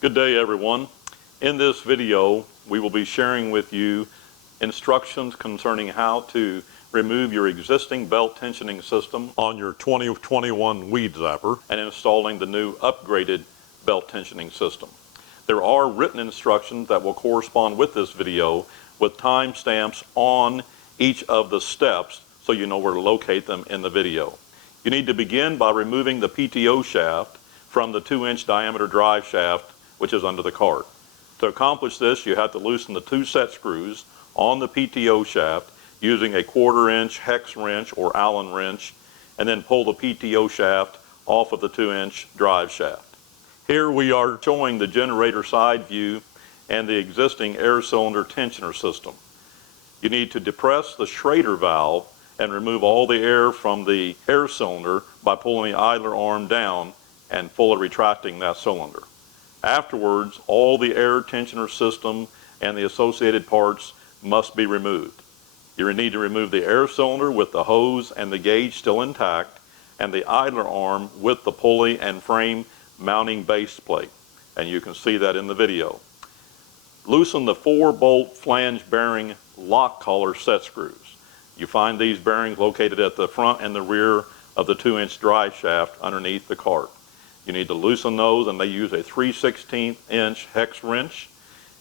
Good day, everyone. In this video, we will be sharing with you instructions concerning how to remove your existing belt tensioning system on your 2021 Weed Zapper and installing the new upgraded belt tensioning system. There are written instructions that will correspond with this video with timestamps on each of the steps so you know where to locate them in the video. You need to begin by removing the PTO shaft from the 2-inch diameter drive shaft which is under the cart. To accomplish this, you have to loosen the 2 set screws on the PTO shaft using a 1/4-inch hex wrench or Allen wrench, and then pull the PTO shaft off of the 2-inch drive shaft. Here we are showing the generator side view and the existing air cylinder tensioner system. You need to depress the Schrader valve and remove all the air from the air cylinder by pulling the idler arm down and fully retracting that cylinder. Afterwards, all the air tensioner system and the associated parts must be removed. You need to remove the air cylinder with the hose and the gauge still intact, and the idler arm with the pulley and frame mounting base plate, and you can see that in the video. Loosen the 4-bolt flange bearing lock collar set screws. You find these bearings located at the front and the rear of the 2-inch drive shaft underneath the cart. You need to loosen those, and they use a 3/16-inch hex wrench.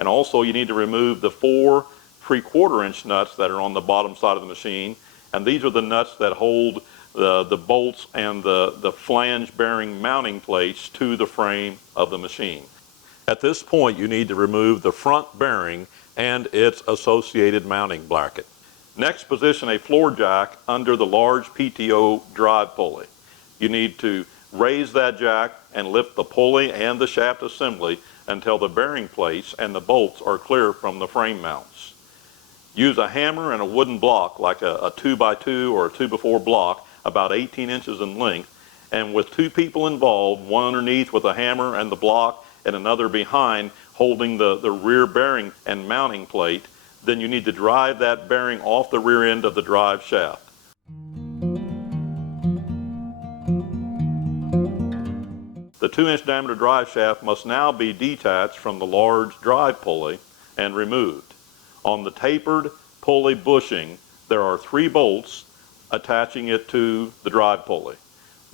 And also you need to remove the 4 3/4-inch nuts that are on the bottom side of the machine, and these are the nuts that hold the bolts and the flange bearing mounting plates to the frame of the machine. At this point, you need to remove the front bearing and its associated mounting bracket. Next, position a floor jack under the large PTO drive pulley. You need to raise that jack and lift the pulley and the shaft assembly until the bearing plates and the bolts are clear from the frame mounts. Use a hammer and a wooden block like a 2x2 or a 2x4 block about 18 inches in length, and with 2 people involved, one underneath with a hammer and the block and another behind holding the rear bearing and mounting plate, then you need to drive that bearing off the rear end of the drive shaft. The 2-inch diameter drive shaft must now be detached from the large drive pulley and removed. On the tapered pulley bushing, there are 3 bolts attaching it to the drive pulley.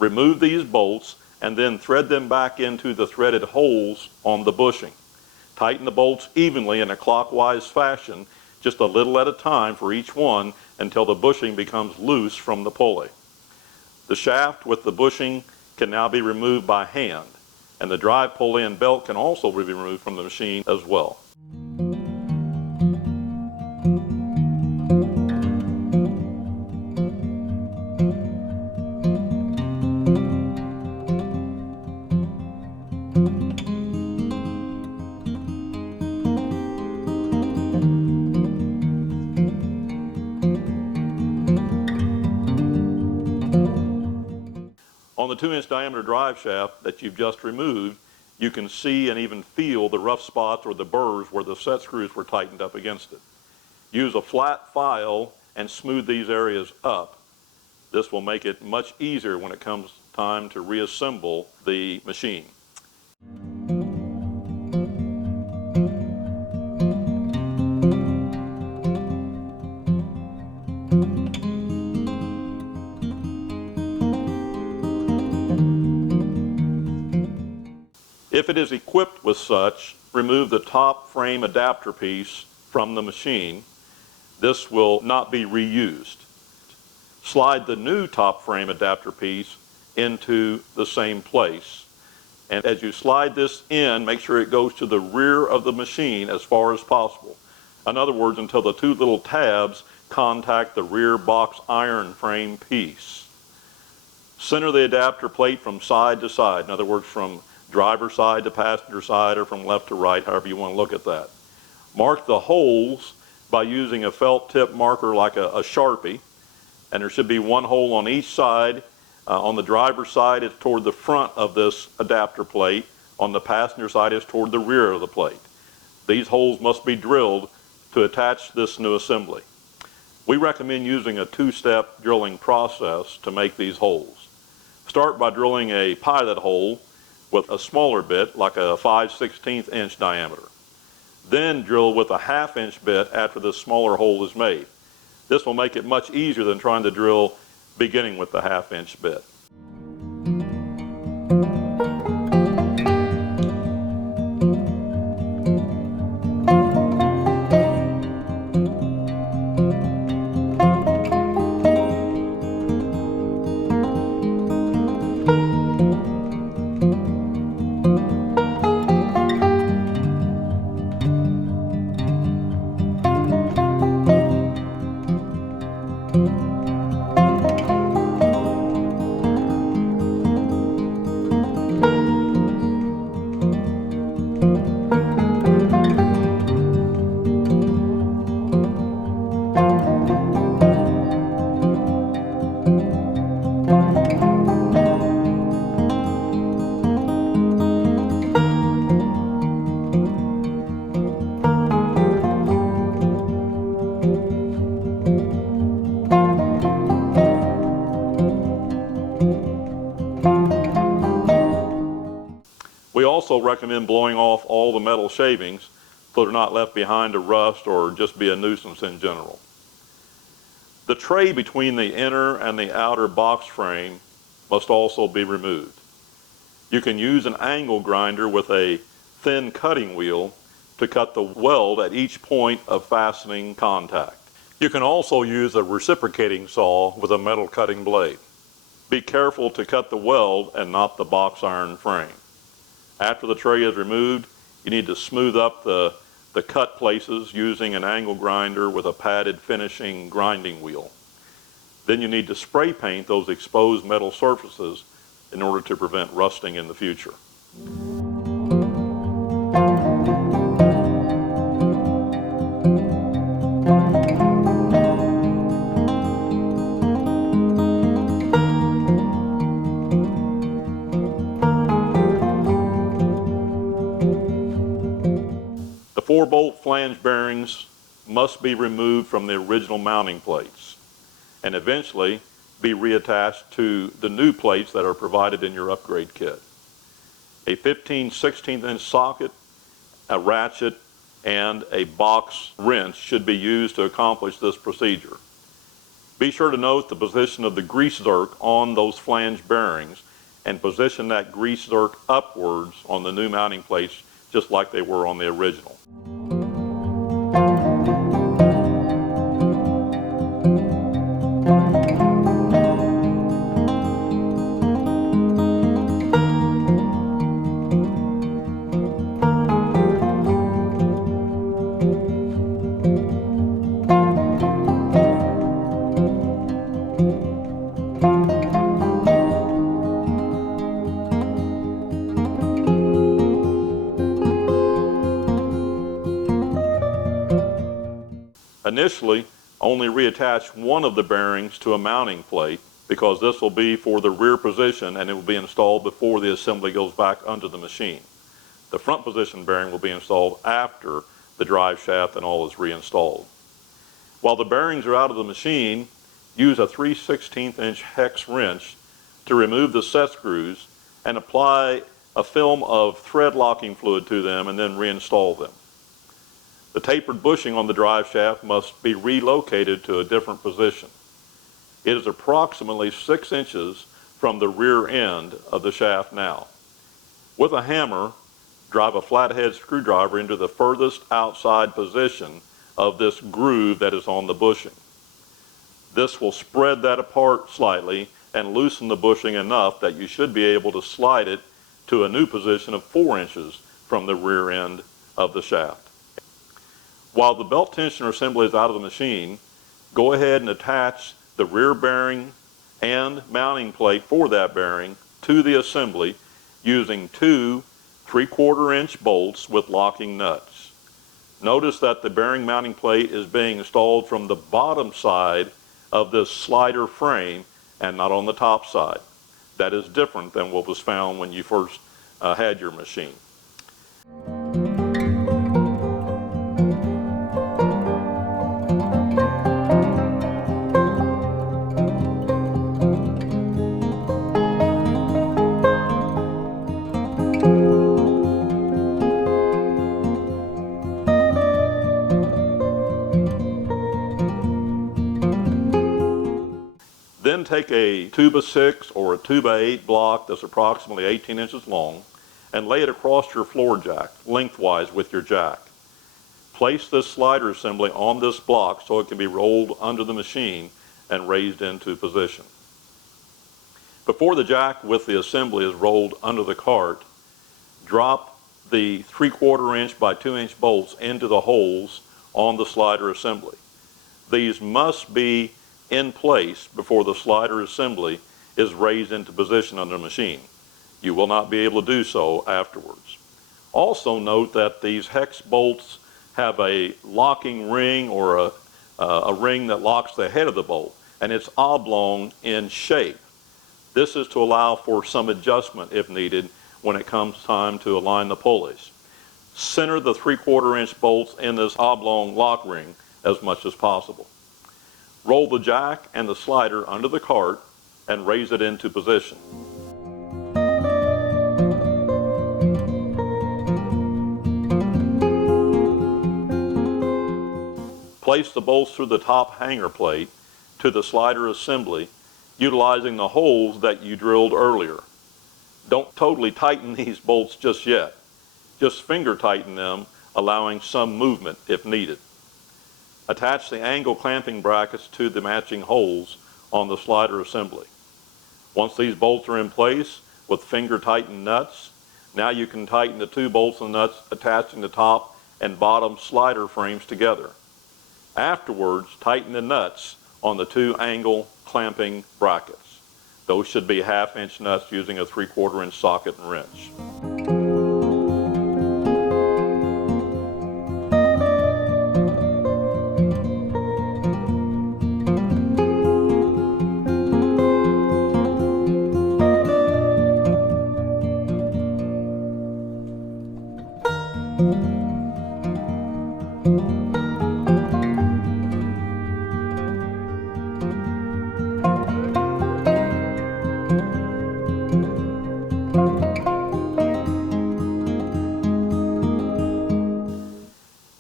Remove these bolts and then thread them back into the threaded holes on the bushing. Tighten the bolts evenly in a clockwise fashion, just a little at a time for each one, until the bushing becomes loose from the pulley. The shaft with the bushing can now be removed by hand, and the drive pulley and belt can also be removed from the machine as well. On the 2-inch diameter drive shaft that you've just removed, you can see and even feel the rough spots or the burrs where the set screws were tightened up against it. Use a flat file and smooth these areas up. This will make it much easier when it comes time to reassemble the machine. If it is equipped with such, remove the top frame adapter piece from the machine. This will not be reused. Slide the new top frame adapter piece into the same place. And as you slide this in, make sure it goes to the rear of the machine as far as possible. In other words, until the 2 little tabs contact the rear box iron frame piece. Center the adapter plate from side to side. In other words, from driver side to passenger side, or from left to right, however you want to look at that. Mark the holes by using a felt tip marker like a Sharpie, and there should be 1 hole on each side. On the driver's side, it's toward the front of this adapter plate. On the passenger side, it's toward the rear of the plate. These holes must be drilled to attach this new assembly. We recommend using a 2-step drilling process to make these holes. Start by drilling a pilot hole with a smaller bit, like a 5/16 inch diameter. Then drill with a 1/2 inch bit after the smaller hole is made. This will make it much easier than trying to drill beginning with the 1/2 inch bit. We also recommend blowing off all the metal shavings so they're not left behind to rust or just be a nuisance in general. The tray between the inner and the outer box frame must also be removed. You can use an angle grinder with a thin cutting wheel to cut the weld at each point of fastening contact. You can also use a reciprocating saw with a metal cutting blade. Be careful to cut the weld and not the box iron frame. After the tray is removed, you need to smooth up the cut places using an angle grinder with a padded finishing grinding wheel. Then you need to spray paint those exposed metal surfaces in order to prevent rusting in the future. The 4-bolt flange bearings must be removed from the original mounting plates and eventually be reattached to the new plates that are provided in your upgrade kit. A 15/16 inch socket, a ratchet, and a box wrench should be used to accomplish this procedure. Be sure to note the position of the grease zerk on those flange bearings and position that grease zerk upwards on the new mounting plates just like they were on the original. Initially, only reattach one of the bearings to a mounting plate because this will be for the rear position and it will be installed before the assembly goes back under the machine. The front position bearing will be installed after the drive shaft and all is reinstalled. While the bearings are out of the machine, use a 3/16 inch hex wrench to remove the set screws and apply a film of thread locking fluid to them and then reinstall them. The tapered bushing on the drive shaft must be relocated to a different position. It is approximately 6 inches from the rear end of the shaft now. With a hammer, drive a flathead screwdriver into the furthest outside position of this groove that is on the bushing. This will spread that apart slightly and loosen the bushing enough that you should be able to slide it to a new position of 4 inches from the rear end of the shaft. While the belt tensioner assembly is out of the machine, go ahead and attach the rear bearing and mounting plate for that bearing to the assembly using 2 3/4 inch bolts with locking nuts. Notice that the bearing mounting plate is being installed from the bottom side of this slider frame and not on the top side. That is different than what was found when you first had your machine. then take a 2x6 or a 2x8 block that's approximately 18 inches long and lay it across your floor jack, lengthwise with your jack. Place this slider assembly on this block so it can be rolled under the machine and raised into position. Before the jack with the assembly is rolled under the cart, drop the 3/4 inch by 2 inch bolts into the holes on the slider assembly. These must be in place before the slider assembly is raised into position under the machine. You will not be able to do so afterwards. Also note that these hex bolts have a locking ring or a ring that locks the head of the bolt, and it's oblong in shape. This is to allow for some adjustment if needed when it comes time to align the pulleys. Center the 3/4 inch bolts in this oblong lock ring as much as possible. Roll the jack and the slider under the cart and raise it into position. Place the bolts through the top hanger plate to the slider assembly, utilizing the holes that you drilled earlier. Don't totally tighten these bolts just yet. Just finger tighten them, allowing some movement if needed. Attach the angle clamping brackets to the matching holes on the slider assembly. Once these bolts are in place with finger tightened nuts, now you can tighten the 2 bolts and nuts attaching the top and bottom slider frames together. Afterwards, tighten the nuts on the 2 angle clamping brackets. Those should be 1/2 inch nuts using a 3/4 inch socket and wrench.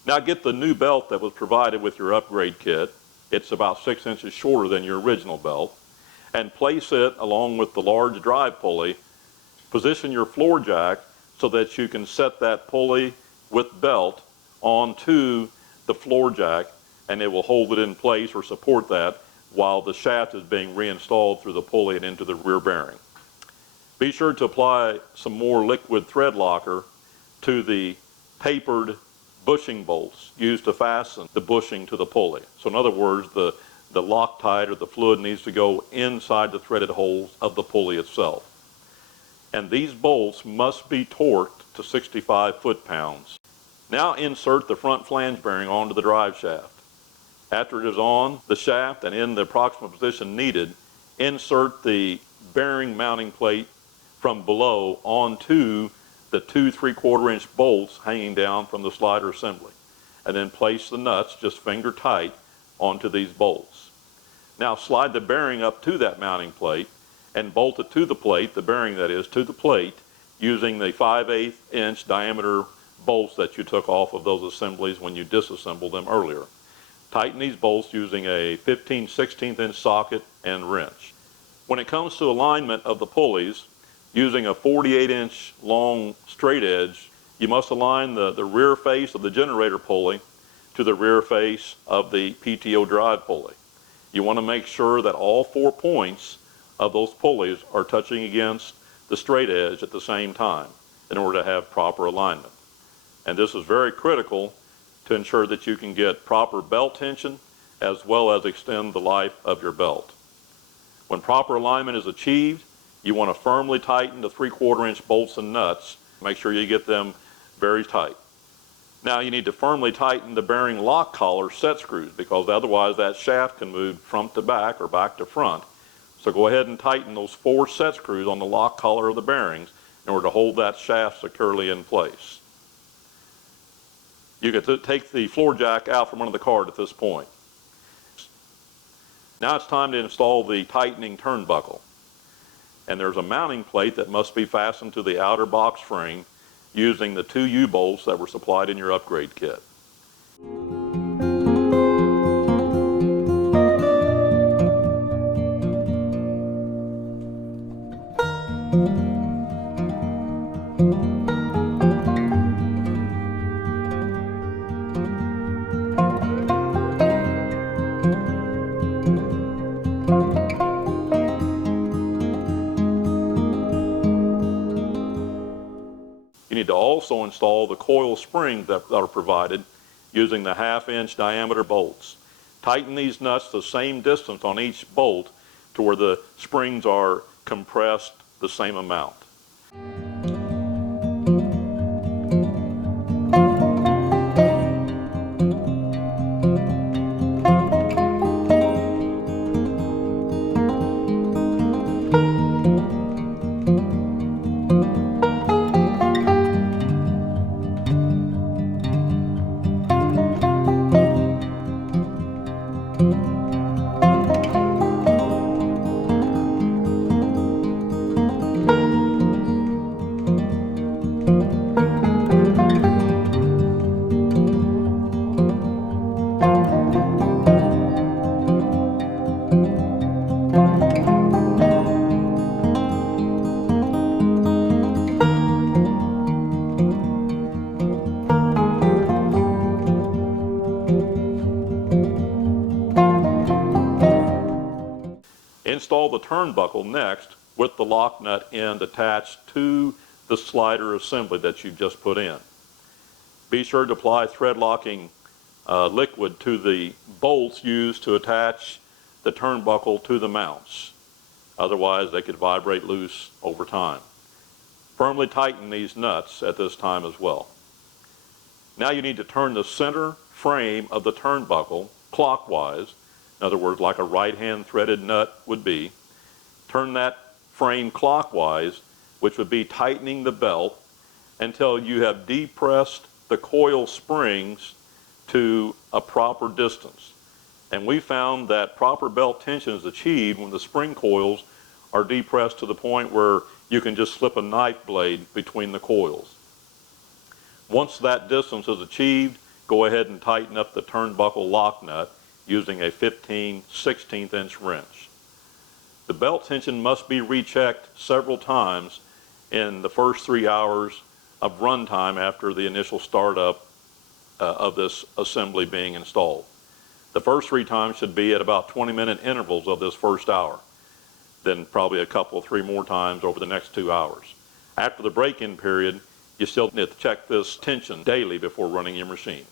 Now get the new belt that was provided with your upgrade kit. It's about 6 inches shorter than your original belt, and place it along with the large drive pulley. Position your floor jack so that you can set that pulley with belt onto the floor jack, and it will hold it in place or support that while the shaft is being reinstalled through the pulley and into the rear bearing. Be sure to apply some more liquid thread locker to the tapered bushing bolts used to fasten the bushing to the pulley. So in other words, the Loctite or the fluid needs to go inside the threaded holes of the pulley itself. And these bolts must be torqued to 65 foot-pounds. Now insert the front flange bearing onto the drive shaft. After it is on the shaft and in the approximate position needed, insert the bearing mounting plate from below onto the 2 3/4 inch bolts hanging down from the slider assembly, and then place the nuts just finger tight onto these bolts. Now slide the bearing up to that mounting plate and bolt it to the plate, the bearing that is, to the plate, using the 5/8 inch diameter bolts that you took off of those assemblies when you disassembled them earlier. Tighten these bolts using a 15/16 inch socket and wrench. When it comes to alignment of the pulleys, using a 48 inch long straight edge, you must align the rear face of the generator pulley to the rear face of the PTO drive pulley. You want to make sure that all 4 points of those pulleys are touching against the straight edge at the same time in order to have proper alignment. And this is very critical to ensure that you can get proper belt tension as well as extend the life of your belt. When proper alignment is achieved, you want to firmly tighten the 3/4 inch bolts and nuts. Make sure you get them very tight. Now you need to firmly tighten the bearing lock collar set screws, because otherwise that shaft can move front to back or back to front. So go ahead and tighten those 4 set screws on the lock collar of the bearings in order to hold that shaft securely in place. You can take the floor jack out from under the cart at this point. Now it's time to install the tightening turnbuckle. And there's a mounting plate that must be fastened to the outer box frame using the 2 U-bolts that were supplied in your upgrade kit. also install the coil springs that are provided using the 1/2-inch diameter bolts. Tighten these nuts the same distance on each bolt to where the springs are compressed the same amount. Install the turnbuckle next with the lock nut end attached to the slider assembly that you just put in. Be sure to apply thread locking liquid to the bolts used to attach the turnbuckle to the mounts. Otherwise, they could vibrate loose over time. Firmly tighten these nuts at this time as well. Now you need to turn the center frame of the turnbuckle clockwise. In other words, like a right-hand threaded nut would be. Turn that frame clockwise, which would be tightening the belt until you have depressed the coil springs to a proper distance. And we found that proper belt tension is achieved when the spring coils are depressed to the point where you can just slip a knife blade between the coils. Once that distance is achieved, go ahead and tighten up the turnbuckle lock nut using a 15/16" wrench. The belt tension must be rechecked several times in the first 3 hours of runtime after the initial startup of this assembly being installed. The first 3 times should be at about 20-minute intervals of this first hour, then probably a couple, 3 more times over the next 2 hours. After the break-in period, you still need to check this tension daily before running your machine.